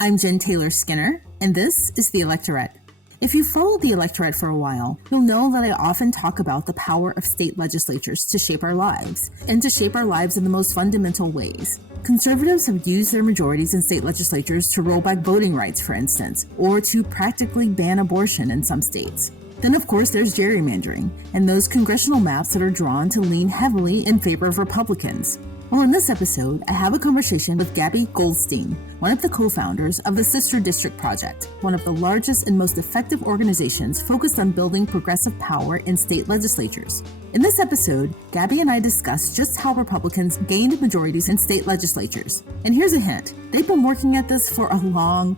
I'm Jen Taylor Skinner, and this is the Electorette. If you've followed the Electorette for a while, you'll know that I often talk about the power of state legislatures to shape our lives, and to shape our lives in the most fundamental ways. Conservatives have used their majorities in state legislatures to roll back voting rights, for instance, or to practically ban abortion in some states. Then, of course, there's gerrymandering, and those congressional maps that are drawn to lean heavily in favor of Republicans. Well, in this episode, I have a conversation with Gaby Goldstein, one of the co-founders of the Sister District Project, one of the largest and most effective organizations focused on building progressive power in state legislatures. In this episode, Gaby and I discuss just how Republicans gained majorities in state legislatures. And here's a hint. They've been working at this for a long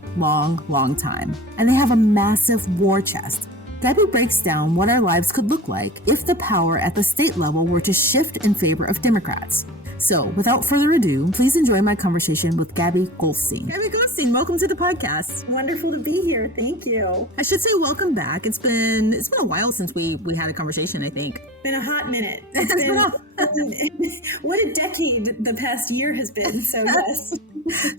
time. And they have a massive war chest. Gaby breaks down what our lives could look like if the power at the state level were to shift in favor of Democrats. So, without further ado, please enjoy my conversation with Gaby Goldstein. Gaby Goldstein, welcome to the podcast. Wonderful to be here. Thank you. I should say welcome back. It's been a while since we had a conversation, I think. Been a hot minute. What a decade the past year has been. So yes.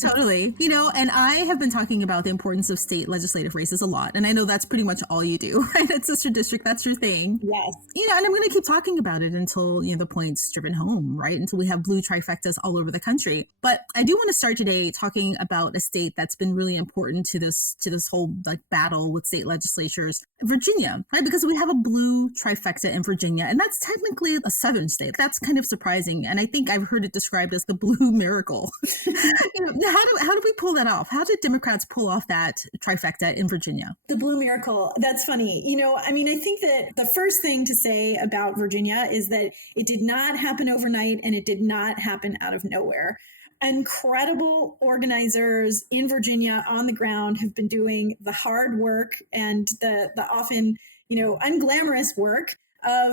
Totally. And I have been talking about the importance of state legislative races a lot. And I know that's pretty much all you do, right? At Sister District, that's your thing. Yes. And I'm going to keep talking about it until, the point's driven home, right? Until we have blue trifectas all over the country. But I do want to start today talking about a state that's been really important to this whole battle with state legislatures, Virginia, right? Because we have a blue trifecta in Virginia, and that's technically a southern state. That's kind of surprising. And I think I've heard it described as the blue miracle. How do we pull that off? How did Democrats pull off that trifecta in Virginia? The blue miracle. That's funny. I think that the first thing to say about Virginia is that it did not happen overnight and it did not happen out of nowhere. Incredible organizers in Virginia on the ground have been doing the hard work and the often, unglamorous work of,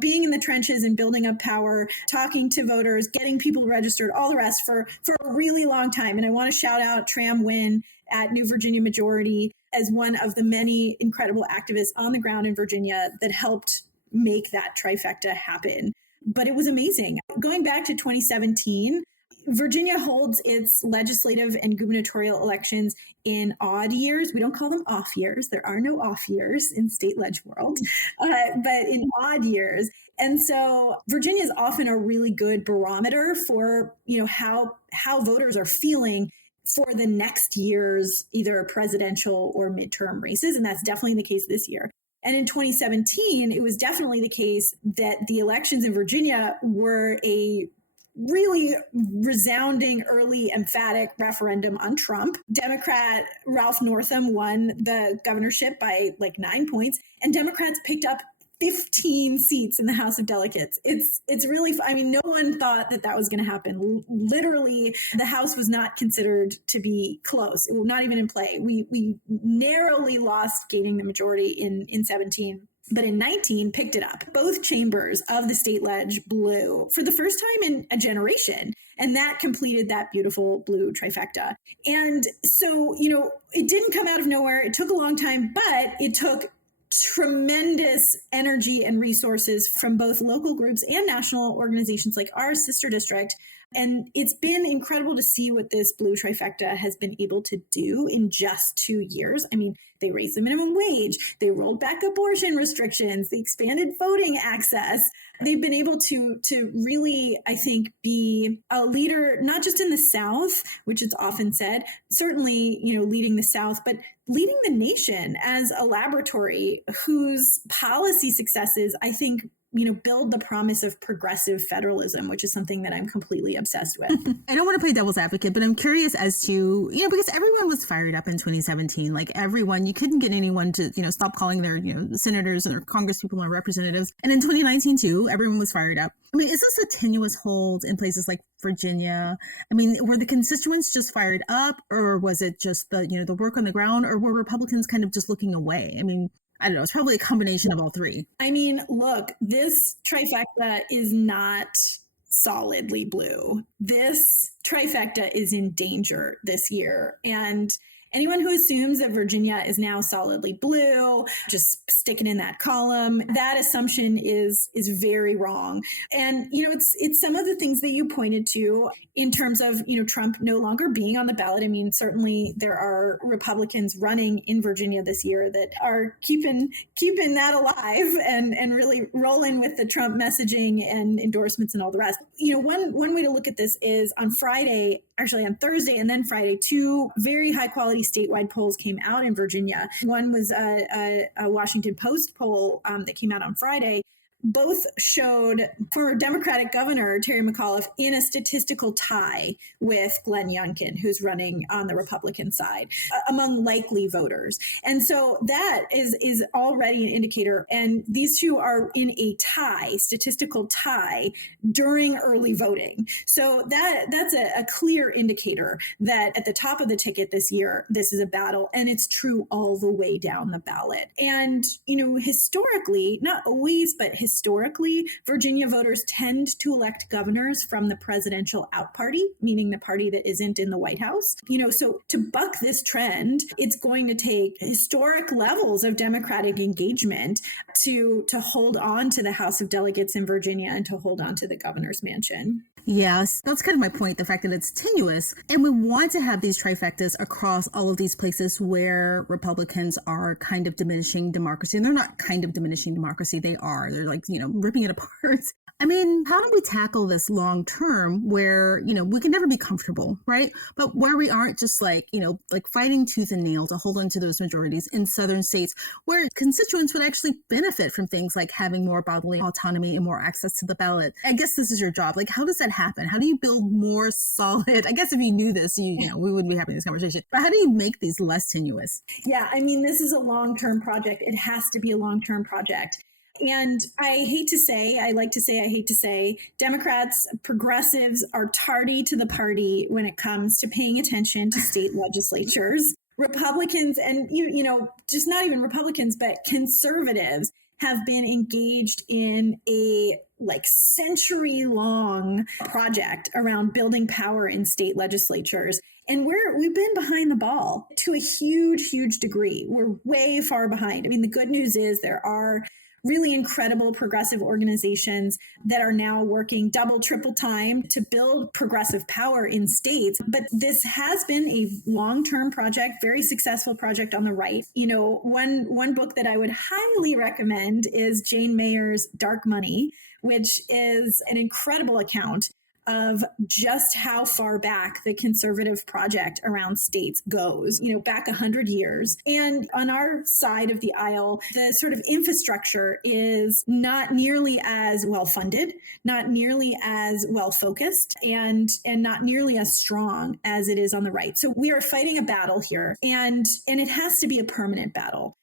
being in the trenches and building up power, talking to voters, getting people registered, all the rest for a really long time. And I want to shout out Tram Wynn at New Virginia Majority as one of the many incredible activists on the ground in Virginia that helped make that trifecta happen. But it was amazing. Going back to 2017, Virginia holds its legislative and gubernatorial elections in odd years. We don't call them off years. There are no off years in state leg world, but in odd years. And so Virginia is often a really good barometer for, how voters are feeling for the next year's either presidential or midterm races. And that's definitely the case this year. And in 2017, it was definitely the case that the elections in Virginia were a really resounding, early, emphatic referendum on Trump. Democrat Ralph Northam won the governorship by 9 points, and Democrats picked up 15 seats in the House of Delegates. It's really, no one thought that was going to happen. Literally, the House was not considered to be close. It was not even in play. We narrowly lost gaining the majority in 17. But in 19, picked it up. Both chambers of the state ledge blew for the first time in a generation. And that completed that beautiful blue trifecta. And so, it didn't come out of nowhere. It took a long time, but it took tremendous energy and resources from both local groups and national organizations like our Sister District. And it's been incredible to see what this blue trifecta has been able to do in just 2 years. They raised the minimum wage, they rolled back abortion restrictions, they expanded voting access. They've been able to really, I think, be a leader, not just in the South, which is often said, certainly, leading the South, but leading the nation as a laboratory whose policy successes, I think, build the promise of progressive federalism, which is something that I'm completely obsessed with. I don't want to play devil's advocate, but I'm curious as to, because everyone was fired up in 2017, you couldn't get anyone to, stop calling their, senators or congresspeople or representatives. And in 2019 too, everyone was fired up. Is this a tenuous hold in places like Virginia? Were the constituents just fired up, or was it just the work on the ground, or were Republicans kind of just looking away? I don't know. It's probably a combination of all three. Look, this trifecta is not solidly blue. This trifecta is in danger this year. And Anyone who assumes that Virginia is now solidly blue, just stick it in that column, that assumption is very wrong. And, it's some of the things that you pointed to in terms of, Trump no longer being on the ballot. I mean, certainly there are Republicans running in Virginia this year that are keeping that alive and really rolling with the Trump messaging and endorsements and all the rest. One way to look at this is on Thursday and then Friday, two very high quality statewide polls came out in Virginia. One was a Washington Post poll that came out on Friday. Both showed former Democratic Governor Terry McAuliffe in a statistical tie with Glenn Youngkin, who's running on the Republican side, among likely voters. And so that is already an indicator. And these two are in a statistical tie during early voting. So that's a clear indicator that at the top of the ticket this year, this is a battle, and it's true all the way down the ballot. And, historically, not always, but historically, Virginia voters tend to elect governors from the presidential out party, meaning the party that isn't in the White House. So to buck this trend, it's going to take historic levels of Democratic engagement to hold on to the House of Delegates in Virginia and to hold on to the governor's mansion. Yes, that's kind of my point, the fact that it's tenuous. And we want to have these trifectas across all of these places where Republicans are kind of diminishing democracy. And they're not kind of diminishing democracy. They are. They're ripping it apart. I mean, how do we tackle this long term where, we can never be comfortable, right? But where we aren't just fighting tooth and nail to hold on to those majorities in southern states where constituents would actually benefit from things like having more bodily autonomy and more access to the ballot. I guess this is your job. How does that happen? How do you build more solid? I guess if you knew this, we wouldn't be having this conversation. But how do you make these less tenuous? Yeah, I mean, this is a long-term project. It has to be a long-term project. And I hate to say, Democrats, progressives are tardy to the party when it comes to paying attention to state legislatures. Republicans and, just not even Republicans, but conservatives have been engaged in a century-long project around building power in state legislatures. And we've been behind the ball to a huge, huge degree. We're way far behind. I mean, the good news is there are really incredible progressive organizations that are now working double, triple time to build progressive power in states. But this has been a long-term project, very successful project on the right. One book that I would highly recommend is Jane Mayer's Dark Money, which is an incredible account of just how far back the conservative project around states goes, back 100 years. And on our side of the aisle, the sort of infrastructure is not nearly as well funded, not nearly as well focused, and not nearly as strong as it is on the right. So we are fighting a battle here, and it has to be a permanent battle.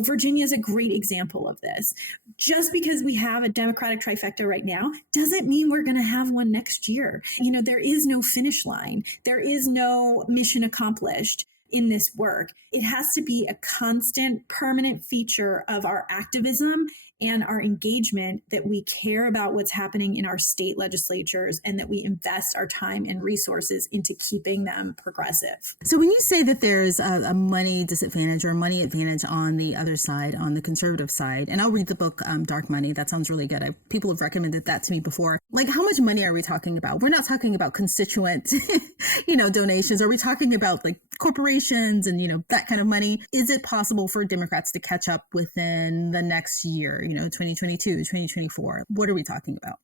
Virginia is a great example of this. Just because we have a Democratic trifecta right now doesn't mean we're going to have one next year. There is no finish line. There is no mission accomplished in this work. It has to be a constant, permanent feature of our activism and our engagement that we care about what's happening in our state legislatures and that we invest our time and resources into keeping them progressive. So when you say that there's a money disadvantage or money advantage on the other side, on the conservative side, and I'll read the book Dark Money. That sounds really good. People have recommended that to me before. How much money are we talking about? We're not talking about constituent, donations. Are we talking about corporations and, that kind of money? Is it possible for Democrats to catch up within the next year? 2022, 2024. What are we talking about?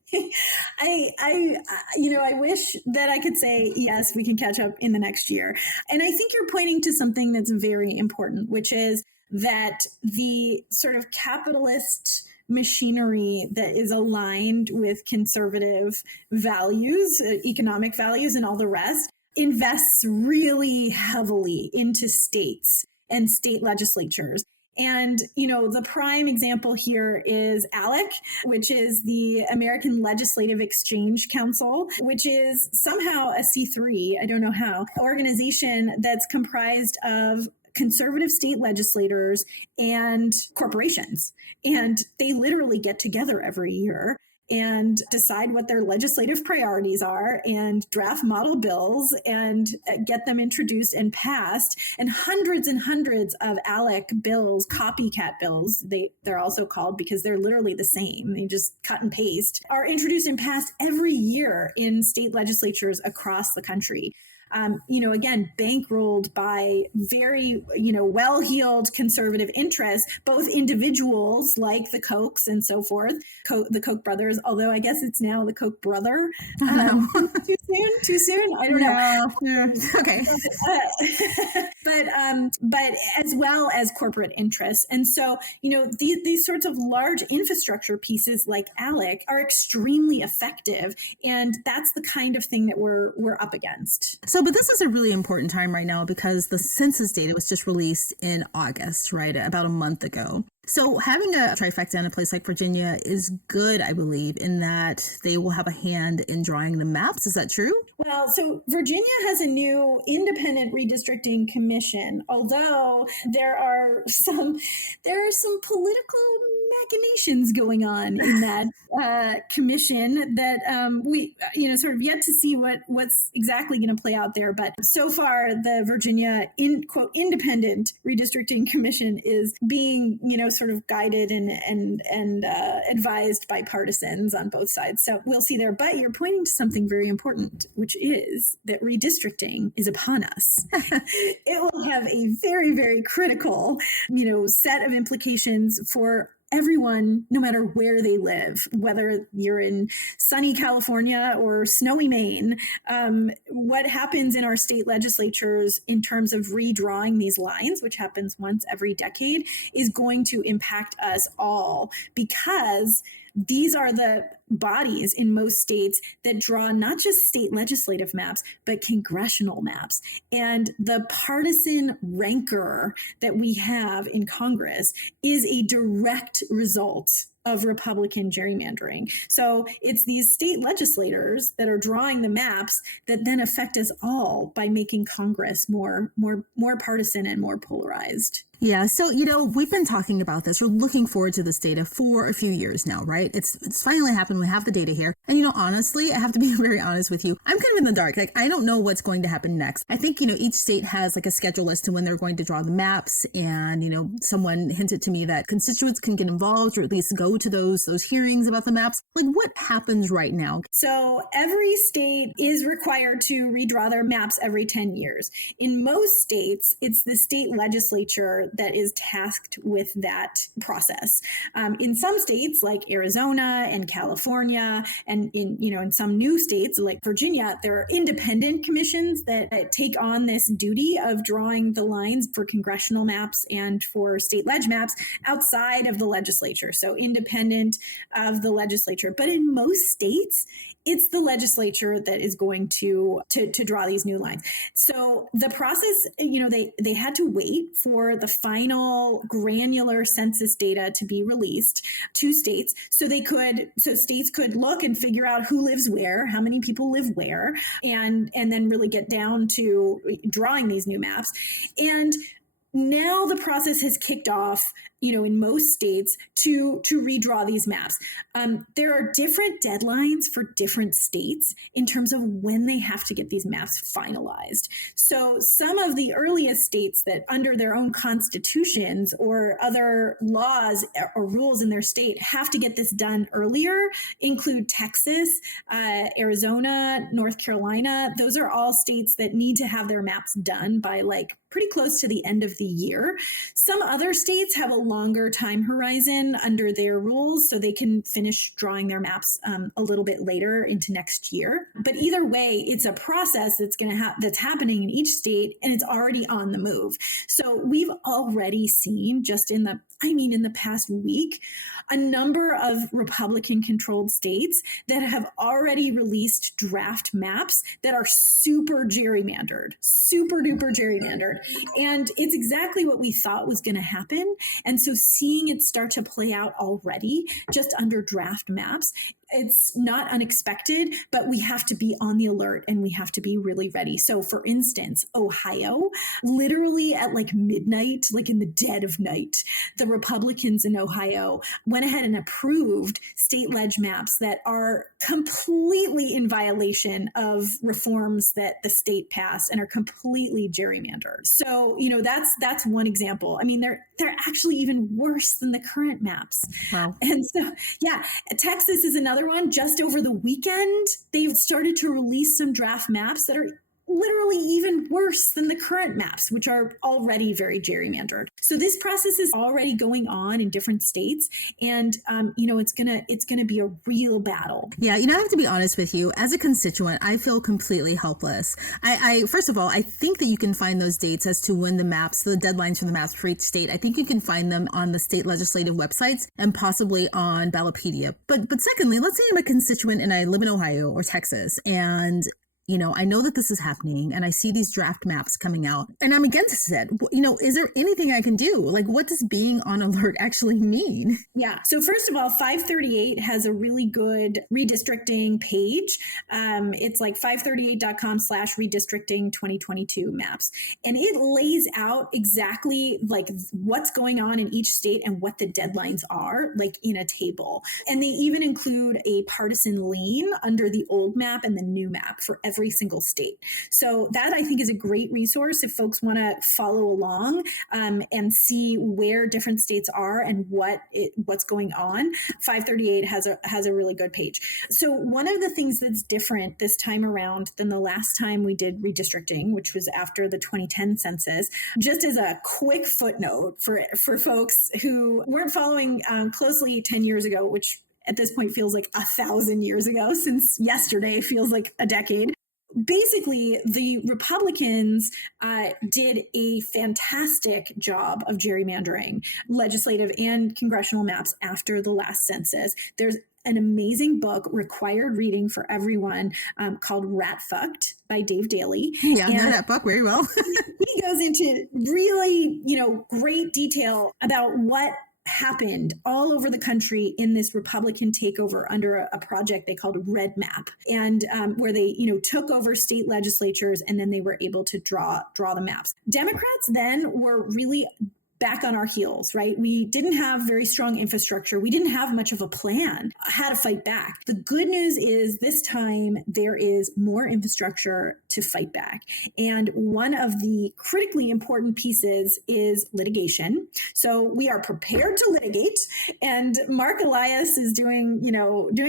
I wish that I could say, yes, we can catch up in the next year. And I think you're pointing to something that's very important, which is that the sort of capitalist machinery that is aligned with conservative values, economic values, and all the rest, invests really heavily into states and state legislatures. And, the prime example here is ALEC, which is the American Legislative Exchange Council, which is somehow a C3, I don't know how, organization that's comprised of conservative state legislators and corporations. And they literally get together every year and decide what their legislative priorities are and draft model bills and get them introduced and passed. And hundreds of ALEC bills, copycat bills, they're also called because they're literally the same. They just cut and paste, are introduced and passed every year in state legislatures across the country. Again, bankrolled by very, well-heeled conservative interests, both individuals like the Kochs and so forth, the Koch brothers, although I guess it's now the Koch brother. Too soon? I don't know. Yeah. Okay. But as well as corporate interests. And so, these sorts of large infrastructure pieces like ALEC are extremely effective. And that's the kind of thing that we're up against. So, but this is a really important time right now because the census data was just released in August, right? About a month ago. So having a trifecta in a place like Virginia is good, I believe, in that they will have a hand in drawing the maps. Is that true? Well, so Virginia has a new independent redistricting commission, although there are some political machinations going on in that commission that we sort of yet to see what's exactly going to play out there. But so far, the Virginia independent redistricting commission is being sort of guided and advised by partisans on both sides. So we'll see there. But you're pointing to something very important, which is that redistricting is upon us. It will have a very, very critical, set of implications for everyone, no matter where they live, whether you're in sunny California or snowy Maine. What happens in our state legislatures in terms of redrawing these lines, which happens once every decade, is going to impact us all, because these are the bodies in most states that draw not just state legislative maps, but congressional maps. And the partisan rancor that we have in Congress is a direct result of Republican gerrymandering. So it's these state legislators that are drawing the maps that then affect us all by making Congress more partisan and more polarized. Yeah. So, we've been talking about this. We're looking forward to this data for a few years now, right? It's finally happened. We have the data here. And, honestly, I have to be very honest with you. I'm kind of in the dark. Like, I don't know what's going to happen next. I think, each state has like a schedule as to when they're going to draw the maps. And, someone hinted to me that constituents can get involved or at least go to those hearings about the maps. Like, what happens right now? So every state is required to redraw their maps every 10 years. In most states, it's the state legislature that is tasked with that process. In some states like Arizona and California, and in some new states like Virginia, there are independent commissions that take on this duty of drawing the lines for congressional maps and for state leg maps outside of the legislature. So independent of the legislature. But in most states, it's the legislature that is going to draw these new lines. So the process, they had to wait for the final granular census data to be released to states, so states could look and figure out who lives where, how many people live where, and then really get down to drawing these new maps. And now the process has kicked off, in most states to redraw these maps. There are different deadlines for different states in terms of when they have to get these maps finalized. So some of the earliest states that under their own constitutions or other laws or rules in their state have to get this done earlier include Texas, Arizona, North Carolina. Those are all states that need to have their maps done by pretty close to the end of the year. Some other states have a longer time horizon under their rules, so they can finish drawing their maps a little bit later into next year. But either way, it's a process that's happening in each state, and it's already on the move. So we've already seen just in the past week, a number of Republican-controlled states that have already released draft maps that are super duper gerrymandered. And it's exactly what we thought was going to happen. And so seeing it start to play out already just under draft maps it's not unexpected, but we have to be on the alert and we have to be really ready. So for instance, Ohio, literally at like midnight, like in the dead of night, the Republicans in Ohio went ahead and approved state ledge maps that are completely in violation of reforms that the state passed and are completely gerrymandered. So, that's one example. I mean, they're actually even worse than the current maps. Wow. And so, yeah, Texas is another one. Just over the weekend, they've started to release some draft maps that are literally even worse than the current maps, which are already very gerrymandered. So this process is already going on in different states, and it's gonna be a real battle. Yeah, I have to be honest with you. As a constituent, I feel completely helpless. I first of all, I think that you can find those dates as to when the deadlines for the maps for each state. I think you can find them on the state legislative websites and possibly on Ballotpedia. But secondly, let's say I'm a constituent and I live in Ohio or Texas, and I know that this is happening and I see these draft maps coming out and I'm against it. Is there anything I can do? Like, what does being on alert actually mean? Yeah. So first of all, FiveThirtyEight has a really good redistricting page. It's like FiveThirtyEight.com/redistricting 2022 maps. And it lays out exactly like what's going on in each state and what the deadlines are, like in a table. And they even include a partisan lane under the old map and the new map for every single state. So that, I think, is a great resource if folks want to follow along and see where different states are and what's going on. FiveThirtyEight has a really good page. So one of the things that's different this time around than the last time we did redistricting, which was after the 2010 census, just as a quick footnote for folks who weren't following closely 10 years ago, which at this point feels like 1,000 years ago, since yesterday feels like a decade. Basically, the Republicans did a fantastic job of gerrymandering legislative and congressional maps after the last census. There's an amazing book, required reading for everyone, called Ratf by Dave Daly. Yeah, I know that book very well. He goes into really, great detail about what happened all over the country in this Republican takeover under a project they called Red Map, and where they took over state legislatures and then they were able to draw the maps. Democrats then were really back on our heels, right? We didn't have very strong infrastructure. We didn't have much of a plan how to fight back. The good news is this time there is more infrastructure to fight back. And one of the critically important pieces is litigation. So we are prepared to litigate. And Mark Elias is doing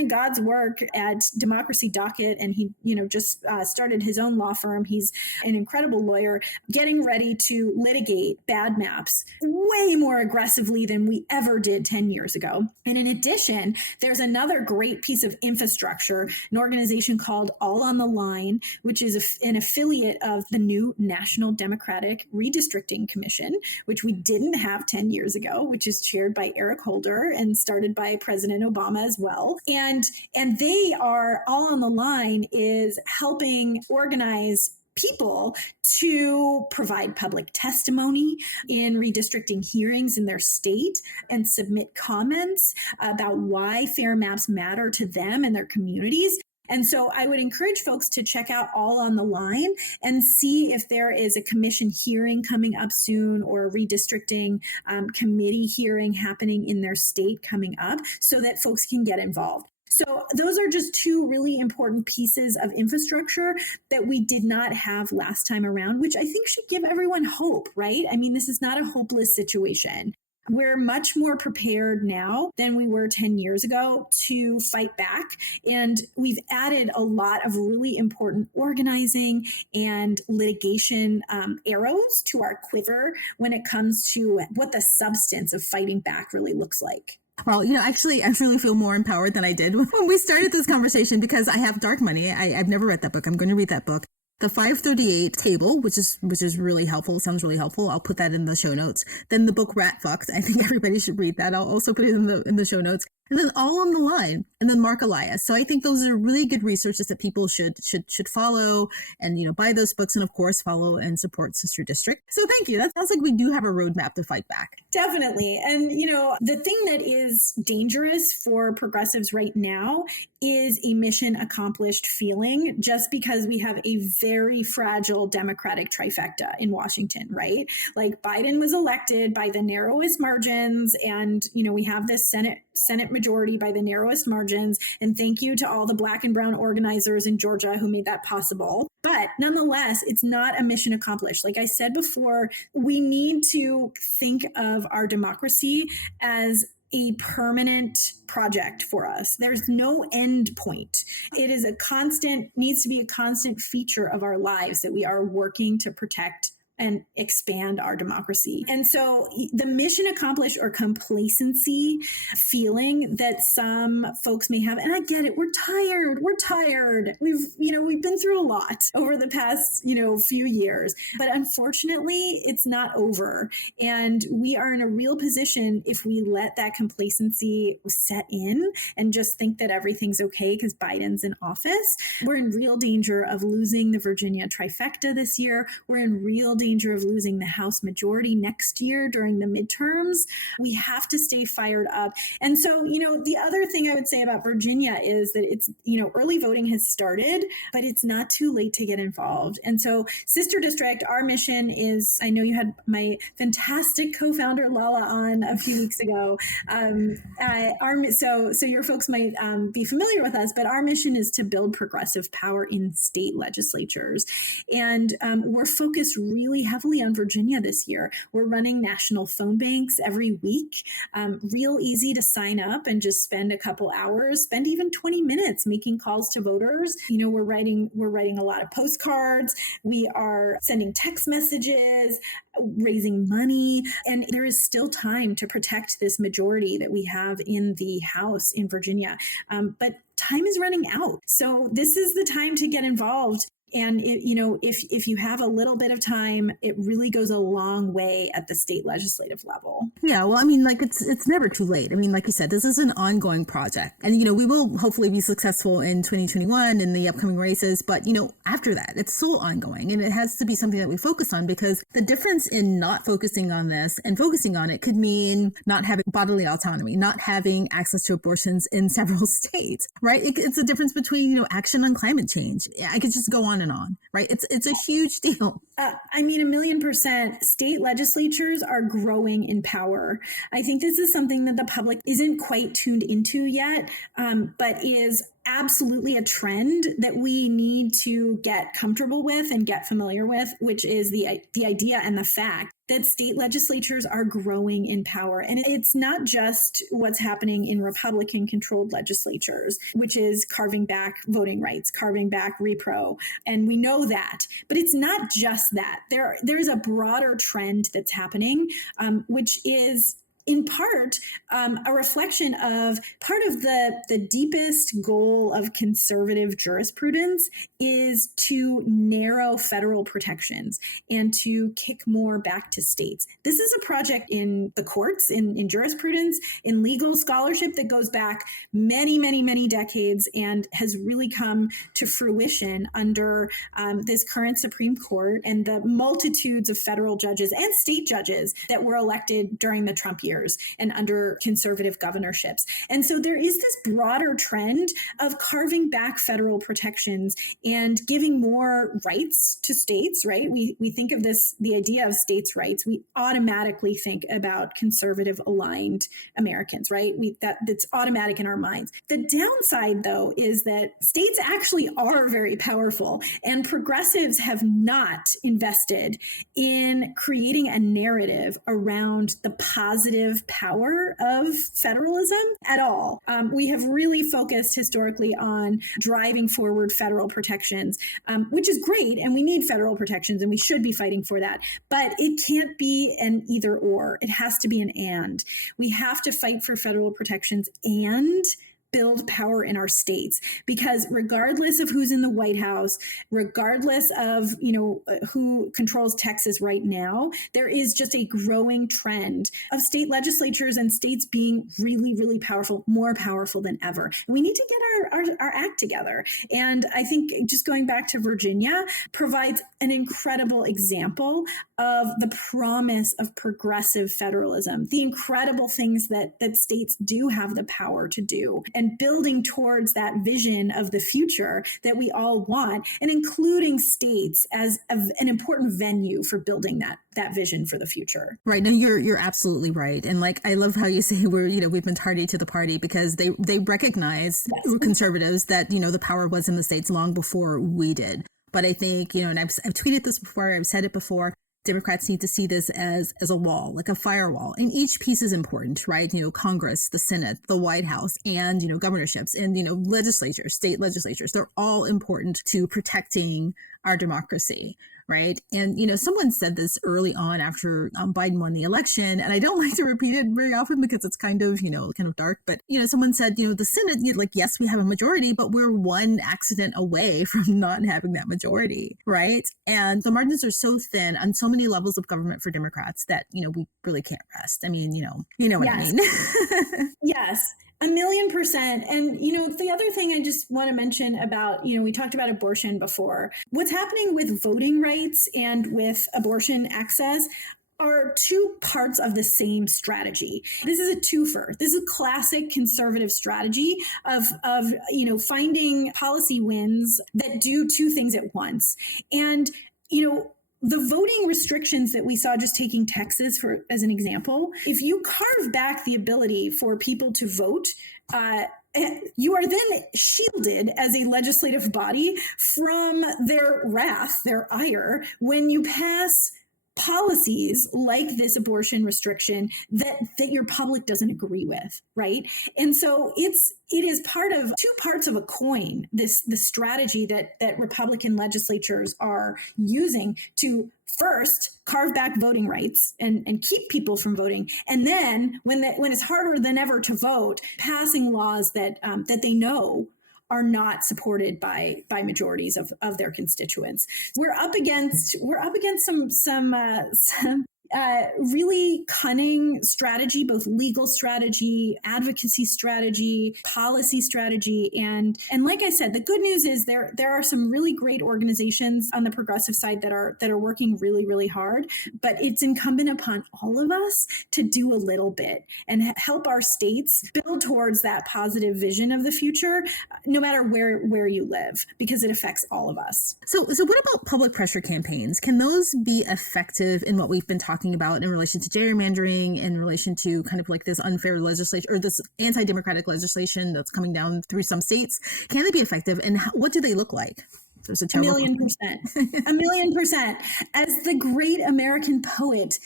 God's work at Democracy Docket. And he, just started his own law firm. He's an incredible lawyer, getting ready to litigate bad maps way more aggressively than we ever did 10 years ago. And in addition, there's another great piece of infrastructure, an organization called All on the Line, which is an affiliate of the new National Democratic Redistricting Commission, which we didn't have 10 years ago, which is chaired by Eric Holder and started by President Obama as well. And they are, All on the Line is helping organize people to provide public testimony in redistricting hearings in their state and submit comments about why fair maps matter to them and their communities. And so I would encourage folks to check out All on the Line and see if there is a commission hearing coming up soon or a redistricting committee hearing happening in their state coming up so that folks can get involved. So those are just two really important pieces of infrastructure that we did not have last time around, which I think should give everyone hope, right? I mean, this is not a hopeless situation. We're much more prepared now than we were 10 years ago to fight back. And we've added a lot of really important organizing and litigation arrows to our quiver when it comes to what the substance of fighting back really looks like. Well, actually, I really feel more empowered than I did when we started this conversation because I have Dark Money. I've never read that book. I'm going to read that book. The FiveThirtyEight table, which is really helpful, sounds really helpful. I'll put that in the show notes. Then the book Rat Fucked. I think everybody should read that. I'll also put it in the show notes. and then all on the line, and then Mark Elias. So I think those are really good resources that people should follow and, buy those books, and of course follow and support Sister District. So thank you. That sounds like we do have a roadmap to fight back. Definitely. And, the thing that is dangerous for progressives right now is a mission accomplished feeling, just because we have a very fragile Democratic trifecta in Washington, right? Like Biden was elected by the narrowest margins, and, we have this Senate majority by the narrowest margins. And thank you to all the Black and brown organizers in Georgia who made that possible. But nonetheless, it's not a mission accomplished. Like I said before, we need to think of our democracy as a permanent project for us. There's no end point. It is needs to be a constant feature of our lives that we are working to protect and expand our democracy. And so the mission accomplished or complacency feeling that some folks may have, and I get it, we're tired. We've been through a lot over the past, few years, but unfortunately it's not over. And we are in a real position if we let that complacency set in and just think that everything's okay because Biden's in office. We're in real danger of losing the Virginia trifecta this year. We're in real danger of losing the House majority next year during the midterms. We have to stay fired up. And so, the other thing I would say about Virginia is that it's, early voting has started, but it's not too late to get involved. And so Sister District, our mission is, I know you had my fantastic co-founder Lala on a few weeks ago. So your folks might be familiar with us, but our mission is to build progressive power in state legislatures. And we're focused really heavily on Virginia this year. We're running national phone banks every week, real easy to sign up and just spend a couple hours, spend even 20 minutes making calls to voters. We're writing a lot of postcards. We are sending text messages, raising money, and there is still time to protect this majority that we have in the House in Virginia. But time is running out. So this is the time to get involved. And if you have a little bit of time, it really goes a long way at the state legislative level. Yeah, well, it's never too late. Like you said, this is an ongoing project, and we will hopefully be successful in 2021 in the upcoming races. But after that, it's still ongoing, and it has to be something that we focus on, because the difference in not focusing on this and focusing on it could mean not having bodily autonomy, not having access to abortions in several states. Right? It's a difference between action on climate change. I could just go on, right? It's a huge deal. 1,000,000%. State legislatures are growing in power. I think this is something that the public isn't quite tuned into yet, but is absolutely a trend that we need to get comfortable with and get familiar with, which is the idea and the fact that state legislatures are growing in power. And it's not just what's happening in Republican-controlled legislatures, which is carving back voting rights, carving back repro. And we know that. But it's not just that. There's a broader trend that's happening, which is in part a reflection of part of the deepest goal of conservative jurisprudence is to narrow federal protections and to kick more back to states. This is a project in the courts, in jurisprudence, in legal scholarship that goes back many, many, many decades and has really come to fruition under this current Supreme Court and the multitudes of federal judges and state judges that were elected during the Trump years and under conservative governorships. And so there is this broader trend of carving back federal protections and giving more rights to states, right? We think of the idea of states' rights, we automatically think about conservative aligned Americans, right? That's automatic in our minds. The downside, though, is that states actually are very powerful, and progressives have not invested in creating a narrative around the positive power of federalism at all. We have really focused historically on driving forward federal protections, which is great, and we need federal protections, and we should be fighting for that. But it can't be an either or. It has to be an and. We have to fight for federal protections and build power in our states, because regardless of who's in the White House, regardless of, who controls Texas right now, there is just a growing trend of state legislatures and states being really, really powerful, more powerful than ever. We need to get our act together. And I think just going back to Virginia provides an incredible example of the promise of progressive federalism, the incredible things that states do have the power to do, and building towards that vision of the future that we all want, and including states as an important venue for building that vision for the future. Right. No, you're absolutely right. And I love how you say we've been tardy to the party, because they recognize, yes, conservatives, that, the power was in the states long before we did. But I think, and I've tweeted this before, I've said it before, Democrats need to see this as a wall, like a firewall. And each piece is important, right? Congress, the Senate, the White House, and, governorships, and, legislatures, state legislatures. They're all important to protecting our democracy. Right. And, someone said this early on after Biden won the election, and I don't like to repeat it very often because it's kind of dark. But, someone said, the Senate, yes, we have a majority, but we're one accident away from not having that majority. Right. And the margins are so thin on so many levels of government for Democrats that, we really can't rest. I mean, what yes. I mean? Yes. 1,000,000%. And, the other thing I just want to mention about, we talked about abortion before. What's happening with voting rights and with abortion access are two parts of the same strategy. This is a twofer. This is a classic conservative strategy of finding policy wins that do two things at once. And, the voting restrictions that we saw, just taking Texas as an example, if you carve back the ability for people to vote, you are then shielded as a legislative body from their wrath, their ire, when you pass policies like this abortion restriction that your public doesn't agree with, right? And so it is part of two parts of a coin, the strategy that Republican legislatures are using to first carve back voting rights and keep people from voting, and then when it's harder than ever to vote, passing laws that they know are not supported by majorities of their constituents. We're up against some really cunning strategy, both legal strategy, advocacy strategy, policy strategy. And like I said, the good news is there are some really great organizations on the progressive side that are working really, really hard. But it's incumbent upon all of us to do a little bit and help our states build towards that positive vision of the future, no matter where you live, because it affects all of us. So what about public pressure campaigns? Can those be effective in what we've been talking about in relation to gerrymandering, in relation to kind of like this unfair legislation or this anti-democratic legislation that's coming down through some states? Can they be effective, and what do they look like? There's a 1,000,000%. 1,000,000%. As the great American poet.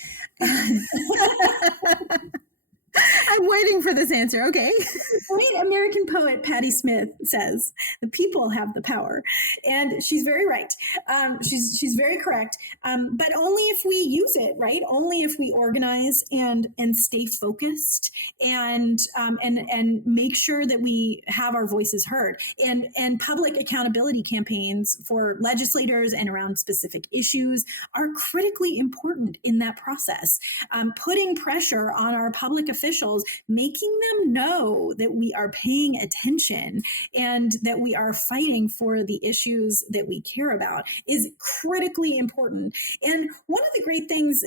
I'm waiting for this answer. Okay. Great American poet Patti Smith says, "The people have the power," and she's very right. She's very correct. But only if we use it, right? Only if we organize and stay focused and make sure that we have our voices heard. And public accountability campaigns for legislators and around specific issues are critically important in that process. Putting pressure on our public officials, making them know that we are paying attention and that we are fighting for the issues that we care about is critically important. And one of the great things,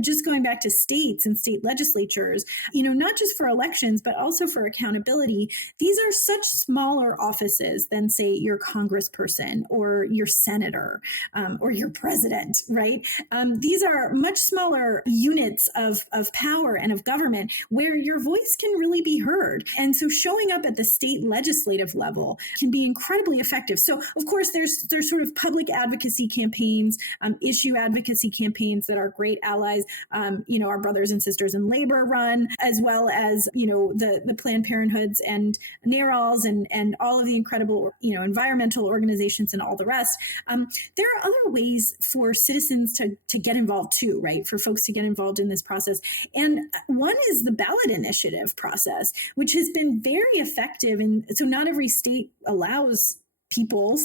just going back to states and state legislatures, not just for elections, but also for accountability, these are such smaller offices than, say, your congressperson or your senator or your president, right? These are much smaller units of power and of government where your voice can really be heard. And so showing up at the state legislative level can be incredibly effective. So, of course, there's sort of public advocacy campaigns, issue advocacy campaigns that are great allies, our brothers and sisters in labor run, as well as, the Planned Parenthoods and NARALs and all of the incredible, environmental organizations and all the rest. There are other ways for citizens to get involved too, right? For folks to get involved in this process. And one is the ballot initiative process, which has been very effective. And so not every state allows people,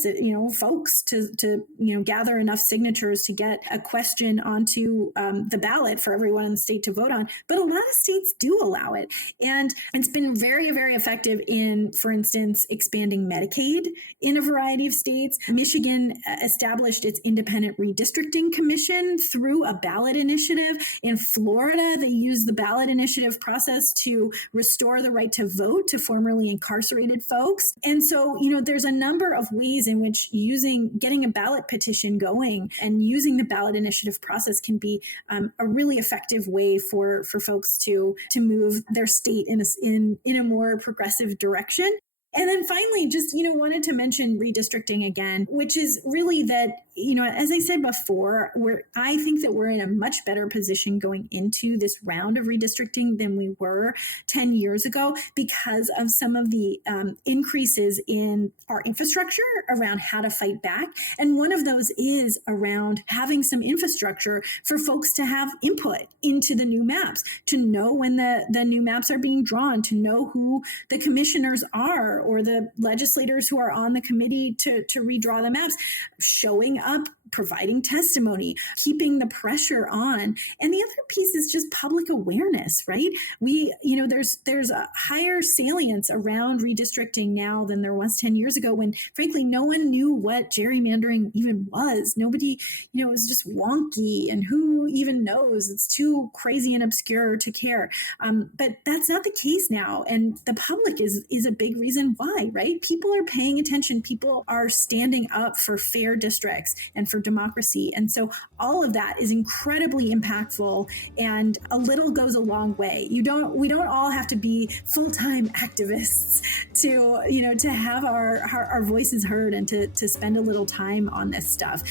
folks to gather enough signatures to get a question onto the ballot for everyone in the state to vote on. But a lot of states do allow it. And it's been very, very effective in, for instance, expanding Medicaid in a variety of states. Michigan established its independent redistricting commission through a ballot initiative. In Florida, they used the ballot initiative process to restore the right to vote to formerly incarcerated folks. And so, there's a number of ways in which getting a ballot petition going and using the ballot initiative process can be a really effective way for folks to move their state in a more progressive direction. And then finally, just, wanted to mention redistricting again, which is really that, as I said before, I think that we're in a much better position going into this round of redistricting than we were 10 years ago because of some of the increases in our infrastructure around how to fight back. And one of those is around having some infrastructure for folks to have input into the new maps, to know when the new maps are being drawn, to know who the commissioners are or the legislators who are on the committee to redraw the maps, showing up, providing testimony, keeping the pressure on. And the other piece is just public awareness, right? There's a higher salience around redistricting now than there was 10 years ago when, frankly, no one knew what gerrymandering even was. Nobody, it was just wonky, and who even knows? It's too crazy and obscure to care. But that's not the case now. And the public is a big reason why, right? People are paying attention. People are standing up for fair districts and for democracy. And so all of that is incredibly impactful, and a little goes a long way. We don't all have to be full-time activists to have our voices heard and to spend a little time on this stuff.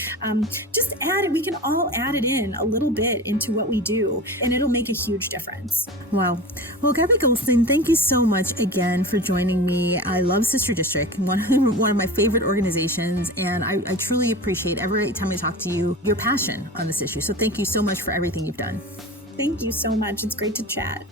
Just add it. We can all add it in a little bit into what we do, and it'll make a huge difference. Wow. Well, Gaby Goldstein, thank you so much again for joining me. I love Sister District, one of my favorite organizations, and I truly appreciate every time I talk to you, your passion on this issue. So thank you so much for everything you've done. Thank you so much. It's great to chat.